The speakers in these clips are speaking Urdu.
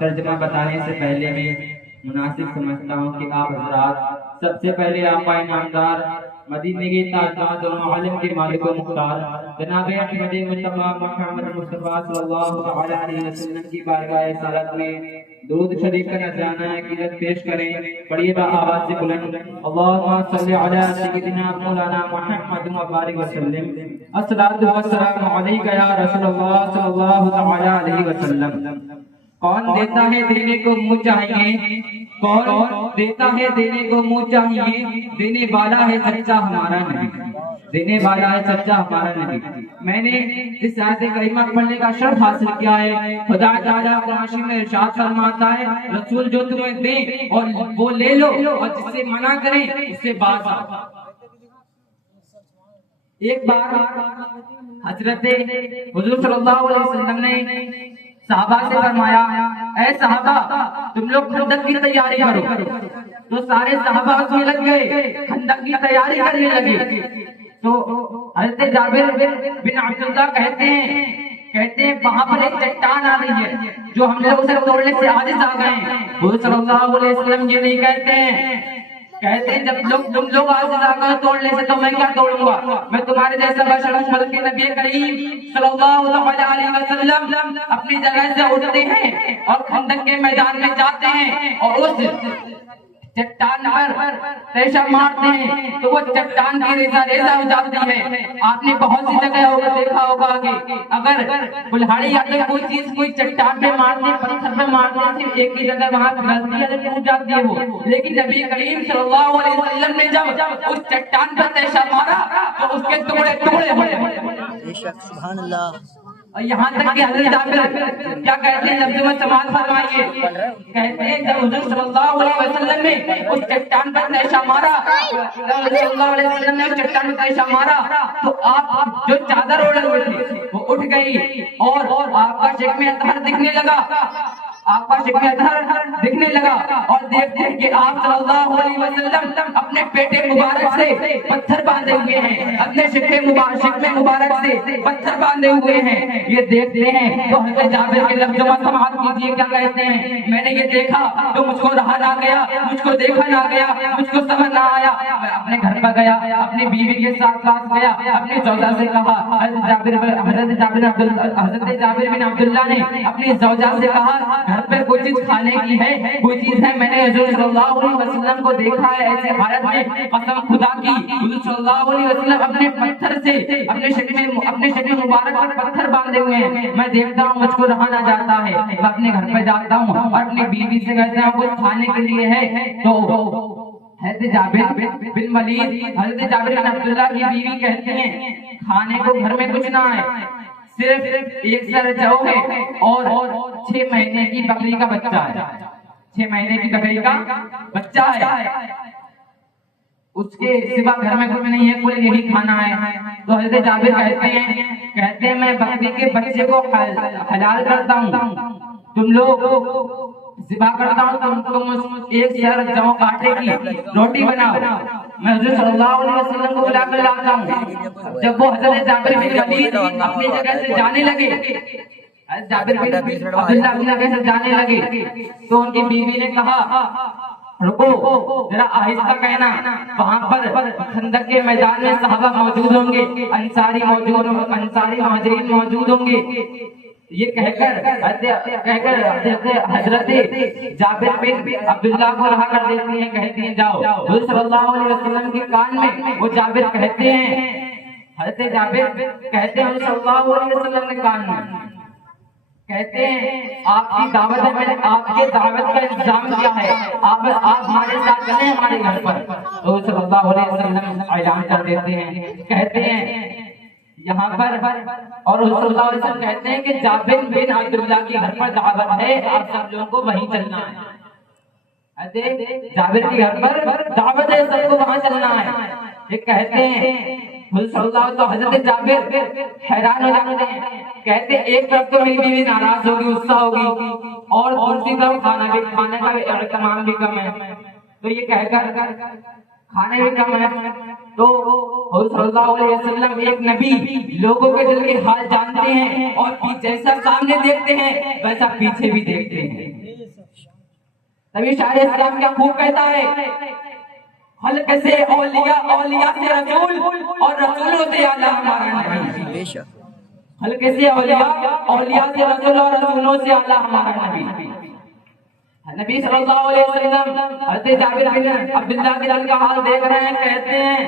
ترجمہ بتانے سے پہلے میں مناسب سمجھتا ہوں کہ آپ حضرات سب سے پہلے آقا نامدار مدینے کے تاجدار المعلم کے مالک و مختار جناب احمد مصطفیٰ محمد مصطفیٰ صلی اللہ علیہ وسلم کی بارگاہ رسالت میں درود شریف کا نذرانہ عقیدت پیش کریں. پڑھیے با آواز سے بلند اللہم صلی علی سیدنا مولانا محمد وبارک وسلم. الصلاۃ والسلام علیک یا رسول اللہ صلی اللہ علیہ وسلم. کون دیتا ہے دینے کو منہ چاہیے, کون دیتا ہے دینے کو منہ چاہیے, دینے والا ہے سچا ہمارا نبی, دینے والا ہے سچا ہمارا نبی. میں نے اس آیت کریمہ پڑھنے کا شرف حاصل کیا ہے. خدا تعالیٰ قرآن میں ارشاد فرماتا ہے رسول جو تمہیں دیں اور وہ لے لو اور جس سے منع کریں اس سے باز آؤ. ایک بار حضرت حضور صلی اللہ علیہ وسلم نے صحابہ سے فرمایا اے صحابہ تم لوگ خندق کی تیاری کرو. تو سارے صحابہ اس میں لگ گئے, خندق کی تیاری کرنے لگے. تو حضرت جابر بن عبداللہ کہتے ہیں وہاں پر ایک چٹان آ رہی ہے جو ہم لوگ اسے توڑنے سے عاجز آ گئے ہیں. حضور صلی اللہ علیہ وسلم یہ نہیں کہتے ہیں جب تم لوگ عاجز آ گئے توڑنے سے تو میں کیا توڑوں گا, میں تمہارے جیسا بشر ہوں. بلکہ نبی کریم صلی اللہ علیہ وسلم اپنی جگہ سے اٹھتے ہیں اور خندق کے میدان میں جاتے ہیں اور اس چٹان پر ریشہ مارتے ہیں تو وہ چٹان کی ریزہ ہو جاتی ہے. آپ نے بہت سی جگہ دیکھا ہوگا کہ اگر کلہاڑی یا کوئی چیز کوئی چٹان پہ مارتے پتھر پہ مارتے صرف ایک ہی جگہ وہاں غلطی ہے ٹوٹ جاتی ہے وہ. لیکن نبی کریم صلی اللہ علیہ وسلم نے جب اس چٹان پر ریشہ مارا تو اس کے ٹکڑے ٹکڑے ہوئے. سبحان اللہ. اور یہاں تک کہ حضرت جابر کیا کہتے ہیں لفظ میں سماعت فرمائیے, کہتے ہیں جب حضور صلی اللہ علیہ وسلم نے اس چٹان پر نیشہ مارا, صلی اللہ علیہ وسلم نے اس چٹان پر نیشہ مارا تو آپ جو چادر اوڑھے ہوئے تھے وہ اٹھ گئی اور آپ کا شکم اطہر دکھنے لگا, آپ کا شکم اطہر دکھنے لگا. اور دیکھتے ہیں کہ آپ صلی اللہ علیہ وسلم اپنے پیٹے مبارک سے پتھر باندھے ہوئے ہیں, اپنے شکم مبارک سے پتھر باندھے ہوئے ہیں. یہ دیکھتے ہیں تو حضرت جابر کے لفظوں میں سماعت کیجیے کیا کہتے ہیں, میں نے یہ دیکھا تو مجھ کو رہا نہ گیا, مجھ کو دیکھا نہ گیا, مجھ کو سمجھ نہ آیا. میں اپنے گھر پر گیا, اپنی بیوی کے ساتھ پاس گیا, اپنی زوجہ سے کہا. حضرت جابر بن عبداللہ نے اپنی زوجہ سے کہا گھر پہ کوئی چیز کھانے کی ہے, کوئی چیز ہے. میں نے حضور صلی اللہ علیہ وسلم کو دیکھا ہے ایسے حالت میں, قسم خدا کی حضور صلی اللہ علیہ وسلم اپنے پتھر سے اپنے شکم مبارک پر پتھر باندھے ہوئے ہیں. میں دیکھتا ہوں مجھ کو رہا نہ جاتا ہے, میں اپنے گھر پہ جاتا ہوں اور اپنی بیوی سے کہتا ہوں کچھ کھانے کے لیے ہے. تو حضرت جابر بن ولید حضرت جابر بن عبداللہ کی بیوی کہتے ہیں کھانے کو گھر میں کچھ نہ ہے, صرف ایک سر جو ہے اور 6 مہینے کی بکری کا بچہ ہے, 6 مہینے کی بکری کا بچہ ہے. اس کے سوا گھر میں کچھ نہیں ہے, کوئی یہی کھانا ہے. تو حضرت جابر کہتے ہیں میں بکری کے بچے کو حلال کرتا ہوں, تم لوگ ذبح کرتا ہوں, تم ایک سر جو آٹے کی روٹی بناؤ. میں حضور صلی اللہ علیہ وسلم کو بلا کر لاتا ہوں. جب وہ حضرت جابر بن ولید اپنی جگہ سے جانے لگے, جابر بن عبداللہ اپنی جگہ سے جانے لگے تو ان کی بیوی نے کہا رکو ذرا آہستہ کہنا. وہاں پر خندق کے میدان میں صحابہ موجود ہوں گے, انصاری مہاجرین موجود ہوں گے. یہ کہہ کر حضرت جابر بن عبداللہ کو رہا کر دیتی ہیں, کہتی ہیں جاؤ. حضور صلی اللہ علیہ وسلم کے کان میں وہ جابر کہتے ہیں, حضرت جابر کہتے ہیں صلی اللہ علیہ وسلم کے کان میں کہتے ہیں آپ کی دعوت ہے, آپ کے دعوت کا انتظام کیا ہے, آپ ہمارے ساتھ چلیں ہمارے گھر پر. تو صلی اللہ علیہ وسلم اعلان کر دیتے ہیں, کہتے ہیں یہاں پر اور صلی اللہ علیہ وسلم کہتے ہیں کہ جابر بن عبداللہ کے گھر پر دعوت ہے, آپ سب لوگوں کو وہیں چلنا ہے. جابر کے گھر پر دعوت ہے, سب کو وہاں چلنا ہے. یہ کہتے ہیں حضرت جابر حیران ہو جاتے ہیں, کہتے ایک طرف تو میری بیوی ناراض ہوگی, غصہ ہوگی, اور دوسری طرف کھانے کا اہتمام بھی کم ہے. تو یہ کہہ کر کھانے بھی کم ہے تو حضور صلی اللہ علیہ وسلم ایک نبی لوگوں کے دل کے حال جانتے ہیں اور جیسا سامنے دیکھتے ہیں ویسا پیچھے بھی دیکھتے ہیں. تبھی شاعر اسلام کیا خوب کہتا ہے، خلق سے اولیاء، اولیاء سے رسول اور رسولوں سے اعلیٰ ہمارا نبی. خلق سے اولیاء، اولیاء سے رسول اور رسولوں سے اعلیٰ ہمارا نبی. نبی صلی اللہ علیہ وسلم حضرت جابر بن عبداللہ کے دل کا حال دیکھ رہے ہیں، کہتے ہیں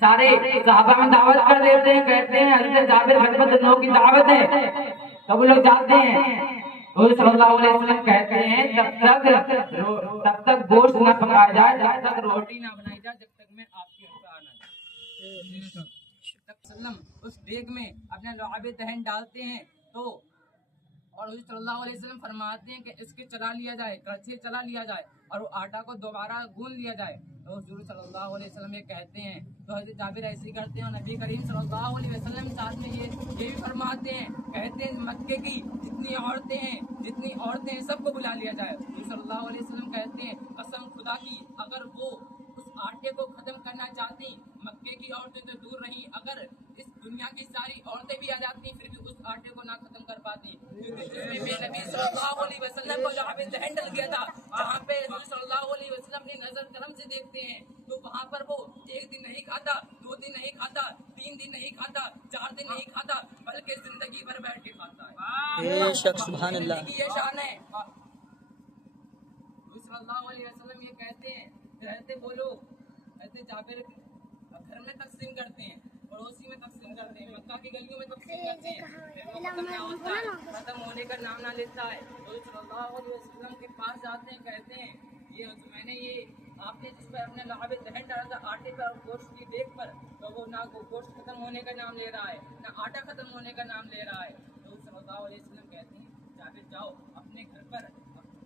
سارے صحابہ میں دعوت کر دیتے ہیں، کہتے ہیں حضرت جابر خدمت لوگوں کی دعوت ہے. تو وہ لوگ جاتے ہیں. حضور صلی اللہ علیہ وسلم کہتے ہیں تب تک گوشت نہ پکایا جائے، جب تک روٹی نہ بنائی جائے، جب تک میں آپ کے اوپر آنا جائے. اس دیگ میں اپنے لعاب دہن ڈالتے ہیں تو اور حضور صلی اللہ علیہ وسلم فرماتے ہیں کہ اس کے چلا لیا جائے، کڑچھے چلا لیا جائے اور وہ آٹا کو دوبارہ گون لیا جائے. تو حضور صلی اللہ علیہ وسلم یہ کہتے ہیں تو حضرت جابر ایسے ہی کرتے ہیں. اور نبی کریم صلی اللہ علیہ وسلم ساتھ میں یہ بھی فرماتے ہیں، کہتے ہیں مکے کی جتنی عورتیں ہیں سب کو بلا لیا جائے. حضور صلی اللہ علیہ وسلم کہتے ہیں قسم خدا کی اگر وہ اس آٹے کو ختم کرنا چاہتی، مکے کی عورتیں تو دور رہیں، اگر اس دنیا کی ساری عورتیں بھی آ جاتی پھر بھی اس آٹے کو نہ ختم کر پاتی. نبی صلی اللہ علیہ وسلم کو جہاں پہ دہن ڈل گیا تھا، جہاں پہ حضور صلی اللہ علیہ وسلم اپنی نظر کرم سے دیکھتے ہیں تو وہاں پر وہ ایک دن نہیں کھاتا، 2 دن نہیں کھاتا، 3 دن نہیں کھاتا، 4 دن نہیں کھاتا، بلکہ زندگی بھر بیٹھ کے کھاتا ہے. بے شک سبحان اللہ. یہ شان ہے. حضور صلی اللہ علیہ وسلم یہ کہتے ہیں کہتے وہ لوگ ایسے جابر گھر میں تقسیم کرتے ہیں، پڑوسی میں تقسیم کرتے ہیں، مکہ کی گلیوں میں تقسیم کرتے ہیں، پھر وہ ختم نہ ہوتا ہے، ختم ہونے کا نام نہ لیتا ہے. حضور صلی اللہ علیہ وسلم کے پاس جاتے ہیں، کہتے ہیں یہ میں نے یہ آپ نے جس پر اپنے لعاب دہن ڈالا تھا آٹے پر اور گوشت کی دیگ پر، تو وہ نہ گوشت ختم ہونے کا نام لے رہا ہے نہ آٹا ختم ہونے کا نام لے رہا ہے. حضور صلی اللہ علیہ وسلم کہتے ہیں جابر جاؤ اپنے گھر پر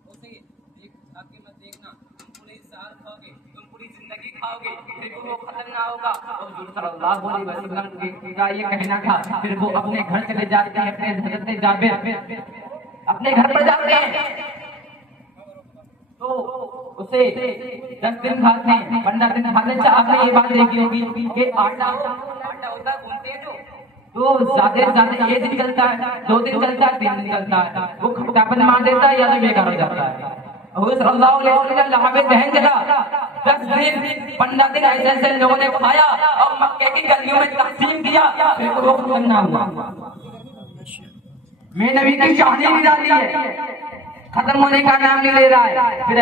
اسے دیکھ کے مت دیکھنا، تم پورے سال کھاؤ گے، تم پوری زندگی کھاؤ گے، پھر وہ ختم نہ ہوگا. حضور صلی اللہ علیہ وسلم کا یہ کہنا تھا. پھر وہ اپنے گھر چلے جاتے ہیں، اپنے حضرت جابر اپنے گھر پر جاتے ہیں تو اسے 10 دن کھاتے ہیں، 15 دن کھاتے ہیں. آپ نے یہ بات دیکھی ہوگی کہ آٹا ہوتا گھومتے ہیں تو زیادہ سے زیادہ 1 دن چلتا ہے، 2 دن چلتا ہے، 3 دن چلتا ہے، وہ کھٹاپن مار دیتا ہے یا تو بیکار ہو جاتا ہے. حضور صلی اللہ علیہ وسلم لعاب دہن جلا 10 دن 15 دن ایسے لوگوں نے کھایا اور مکے کی گلیوں میں تقسیم کیا، پھر وہ ختم نہ ہوا. میں نبی کی شادی بھی ڈالی ہے، ختم ہونے کا نام نہیں لے رہا ہے. پھر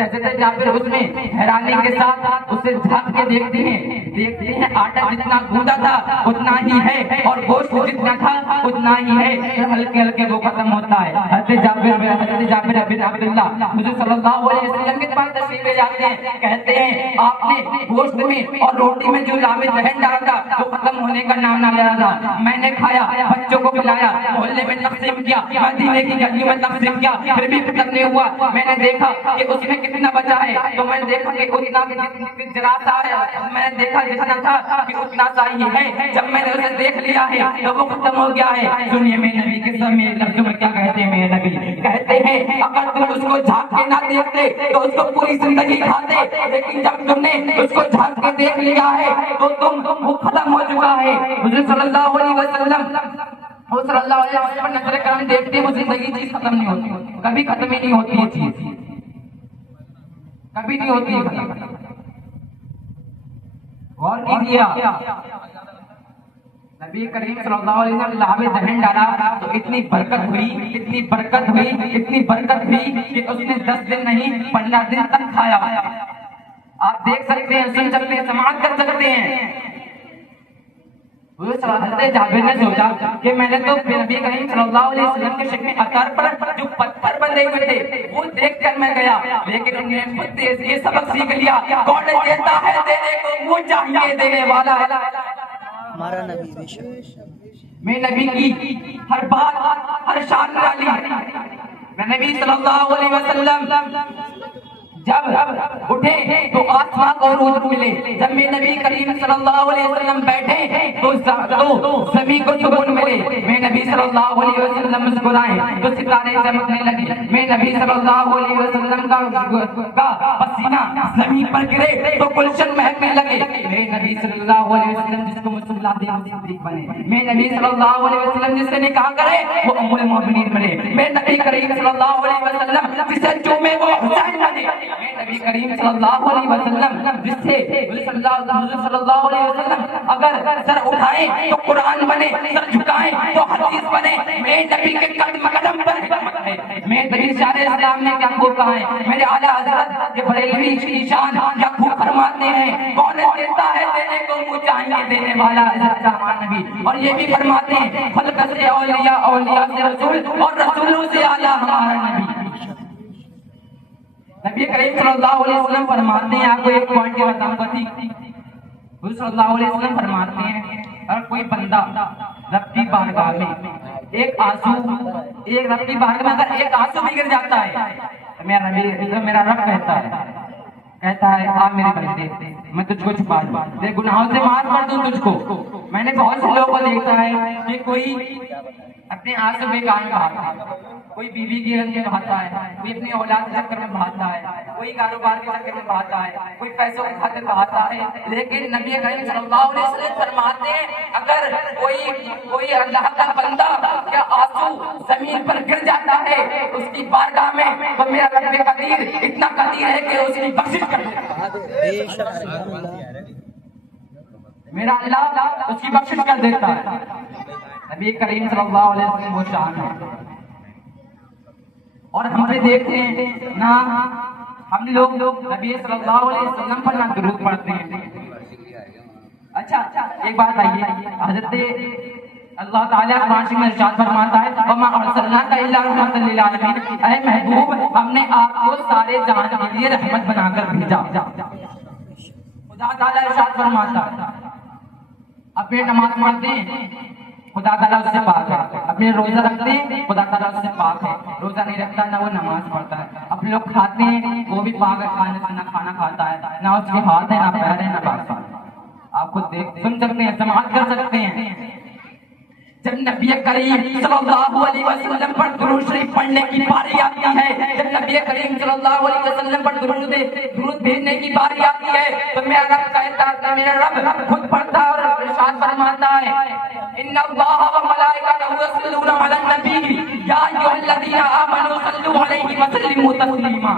حضرت جابر اس میں حیرانی کے ساتھ اسے جھانک کے دیکھتے ہیں آٹا جتنا گوندا تھا اتنا ہی ہے اور گوشت جتنا تھا اتنا ہی ہے. ہلکے ہلکے وہ ختم ہوتا ہے. حضرت جابر بن عبداللہ حضور صلی اللہ علیہ وسلم کے پاس تشریف لے جاتے ہیں، کہتے ہیں آپ نے گوشت میں اور روٹی میں جو لعاب دہن ڈالا تھا وہ ختم ہونے کا نام نہ لے رہا تھا. میں نے کھایا، بچوں کو کھلایا، محلے میں تقسیم کیا، مدینے کی گلیوں میں تقسیم کیا، پھر بھی ختم نہیں ہوا. میں نے دیکھا کہ اس میں کتنا بچا ہے تو میں نے دیکھا کہ اتنا ذرا سا ہے، میں نے دیکھا جتنا تھا کہ اتنا سا ہی ہے. جب میں نے اسے دیکھ لیا ہے تو وہ ختم ہو گیا ہے. سنیے میرے نبی کے سامنے لفظوں میں کیا کہتے ہیں. میرے نبی کہتے ہیں اگر تم اس کو جھانک کے نہ دیکھتے تو اس کو پوری زندگی کھاتے، لیکن جب تم نے اس کو جھانک کے دیکھ لیا ہے تو تم وہ ختم ہو چکا ہے. حضور صلی اللہ علیہ وسلم صلی اللہ علیہ وسلم نظر کرم دیکھتے وہ زندگی چیز ختم نہیں ہوتی، کبھی ختم ہی نہیں ہوتی. یہ چیز کبھی نہیں ہوتی. غور کیجیے نبی کریم صلی اللہ علیہ وسلم لعاب دہن ڈالا تو اتنی برکت ہوئی کہ اس نے 10 دن نہیں 15 دن تک کھایا. آپ دیکھ سکتے ہیں، سن سکتے ہیں، سماعت کر سکتے ہیں. حضرت جابر نے سوچا کہ میں نے تو نبی کریم صلی اللہ علیہ وسلم کے شکل اثر پر جو پتھر بندے ہوئے تھے وہ دیکھ کر میں گیا، لیکن انہوں نے خود سے یہ سبق سیکھ لیا کون دیتا ہے دینے کو منہ چاہیے دینے والا ہے ہمارا نبی. بے شک میں نبی کی ہر بات ہر شان ڈالی. میں نبی صلی اللہ علیہ وسلم جب اٹھے تو آسمان کو عروج ملے، جب میں نبی کریم صلی اللہ علیہ وسلم بیٹھے تو زمین کو سکون ملے، میں نبی صلی اللہ علیہ وسلم مسکرائے تو ستارے چمکنے لگے، میں نبی صلی اللہ علیہ وسلم کا پسینہ زمین پر گرے تو گلشن مہکنے لگے، میں نبی صلی اللہ علیہ وسلم جس کو مسلح صدیق بنے، میں نبی صلی اللہ علیہ وسلم جس سے نکاح کرے وہ ام المؤمنین بنے، میں نبی کریم صلی اللہ علیہ وسلم جسے چومے وہ حسین بنے، میں نبی کریم صلی اللہ علیہ وسلم جس سے صلی اللہ علیہ وسلم اگر سر اٹھائیں تو قرآن بنے، سر جھکائیں تو حدیث بنے، میں نبی کے قدم قدم پر حکمت ہے، میں نبی شاہ اسلام نے کیا خوب کہا ہے، میرے اعلیٰ حضرت یہ بریلوی کی شان کیا خوب فرماتے ہیں، کون دیتا ہے دینے کو منہ چاہیے دینے والا حضرت ہمارا نبی، اور یہ بھی فرماتے ہیں خلق سے اولیاء، اولیاء سے رسول، اور رسولوں سے اعلیٰ ہمارا نبی۔ نبی کریم صلی اللہ علیہ وسلم فرماتے ہیں، آپ کو ایک پوائنٹ کے بتاؤں گا، حضور صلی اللہ علیہ وسلم فرماتے ہیں اگر کوئی بندہ رب کی بارگاہ میں ایک رب کی بارگاہ میں اگر ایک آنسو بھی گر جاتا ہے تو میرا رب کہتا ہے آ میرے بندے میں تجھ کو چھپا دوں، تیرے گناہوں سے معاف کر دوں تجھ کو۔ میں نے بہت سے لوگوں کو دیکھا ہے کہ کوئی اپنے آنسو بے کار بہاتا ہے، کوئی بیوی کی رنگ میں بہاتا ہے، کوئی اپنی اولاد کے چکر میں بہاتا ہے، کوئی کاروبار کے چکر میں بہاتا ہے، کوئی پیسوں کی خاطر بہاتا ہے، لیکن نبی کریم صلی اللہ علیہ وسلم فرماتے ہیں اگر کوئی اللہ کا بندہ کیا آنسو زمین پر گر جاتا ہے اس کی بارگاہ میں تو میرا رب قدیر اتنا قدیر ہے کہ اس کی بخشش کر دیتا ہے، میرا اللہ اس کی بخشش کر دیتا ہے۔ نبی کریم صلی اللہ علیہ وسلم وہ شان ہے، اور ہم پہ دیکھتے ہیں نہ ہم لوگ نبی صلی اللہ علیہ وسلم پر نہ درود پڑھتے ہیں۔ اچھا ایک بات آئیے، حضرت اللہ تعالیٰ قرآن میں ارشاد فرماتا ہے وَمَا أَرْسَلْنَاكَ إِلَّا رَحْمَةً لِّلْعَالَمِينَ، اے محبوب ہم نے آپ کو سارے جہان کے لیے رحمت بنا کر بھیجا۔ خدا تعالیٰ ارشاد فرماتا ہے اپنے نماز پڑھتے ہیں خدا تعالیٰ اس سے پاک ہے، اپنے روزہ رکھتے ہیں خدا تعالیٰ اس سے پاک ہے، روزہ نہیں رکھتا نہ وہ نماز پڑھتا ہے، اپنے لوگ کھاتے ہیں وہ بھی پاک ہے، کھانے سے نہ کھانا کھاتا ہے، نہ اس کے ہاتھ ہے نہ پیر ہے نہ پاک ہے۔ آپ خود سن سکتے ہیں، سماعت کر سکتے ہیں، جب نبی کریم صلی اللہ علیہ وسلم پر درود شریف پڑھنے کی باری آتی ہے، جب نبی کریم صلی اللہ علیہ وسلم پر درود بھیجنے کی باری آتی ہے تو میرا رب کہتا ہے، میرا رب خود پڑھتا ہے اور ارشاد فرماتا ہے ان اللہ وملائکتہ یصلون علی النبی یا ایھا الذین آمنوا صلوا علیہ وسلموا تسلیما،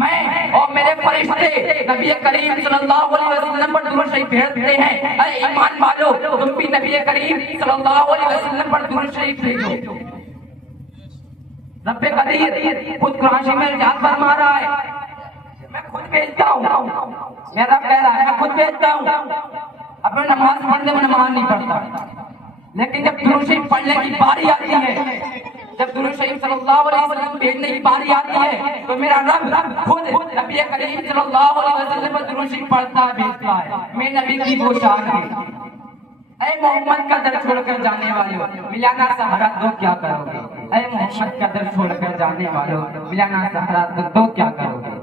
میں اور میرے فرشتے نبی کریم صلی اللہ علیہ وسلم پر درود شریف بھیجتے ہیں، اے ایمان والو تم بھی نبی کریم صلی اللہ علیہ وسلم پر درود شریف بھیجو۔ رب قدیر خود قرآن میں ارشاد فرما رہا ہے میں خود بھیجتا ہوں، میرا رب کہہ رہا ہے میں خود بھیجتا ہوں، اپنے نماز پڑھنے میں نماز نہیں پڑھتا، لیکن جب درود شریف پڑھنے کی باری آتی ہے، جب درود شریف صلی اللہ علیہ وسلم بھیجنے کی باری آتی ہے تو میرا رب خود نبی کریم صلی اللہ علیہ وسلم پر درود شریف پڑھتا ہے، بھیجتا ہے، میں نبی کی وہ شان ہے۔ اے محمد کا در چھوڑ کر جانے والوں ملانا سہارا دو کیا کرو گے، اے محمد کا در چھوڑ کر جانے والوں ملانا سہارا دو کیا کرو گے۔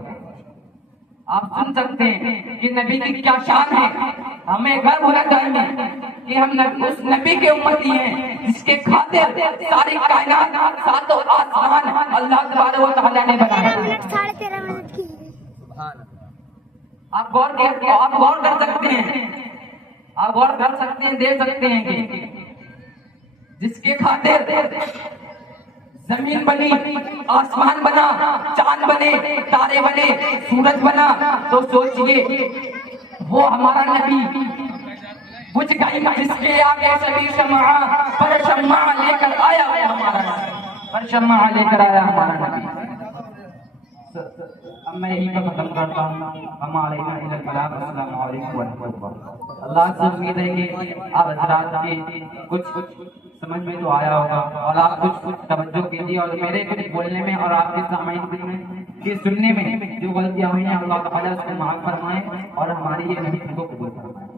آپ سن سکتے ہیں کہ نبی کی کیا شان ہے، ہمیں گرو ہونا چاہیے کہ ہم اس نبی کے امتی ہیں جس کے خاطر ساری کائنات ساتوں آسمان اللہ تبارک و تعالیٰ نے بنایا۔ آپ غور کر سکتے ہیں، آپ غور کر سکتے ہیں، دیکھ سکتے ہیں کہ جس کے خاطر زمین بنی، آسمان بنا، چاند بنے، تارے بنے، سورج بنا، تو سوچئے وہ ہمارا نبی بجھ گئی جس کے آگے سبھی شمع پر شمع لے کر آیا ہمارا نبی، پر شمع لے کر آیا ہمارا نبی۔ اب میں یہی پر ختم کرتا ہوں، ہمارے السلام علیکم ورحمۃ اللہ۔ اللہ سے امید ہے کہ آپ حضرات کے کچھ سمجھ میں تو آیا ہوگا اور آپ کچھ توجہ کیجیے اور میرے کچھ بولنے میں اور آپ کے سامعین کے سننے میں جو غلطیاں ہوئی ہیں اللہ تعالیٰ اس کو معاف فرمائے اور ہماری یہ محنت کو قبول فرمائے۔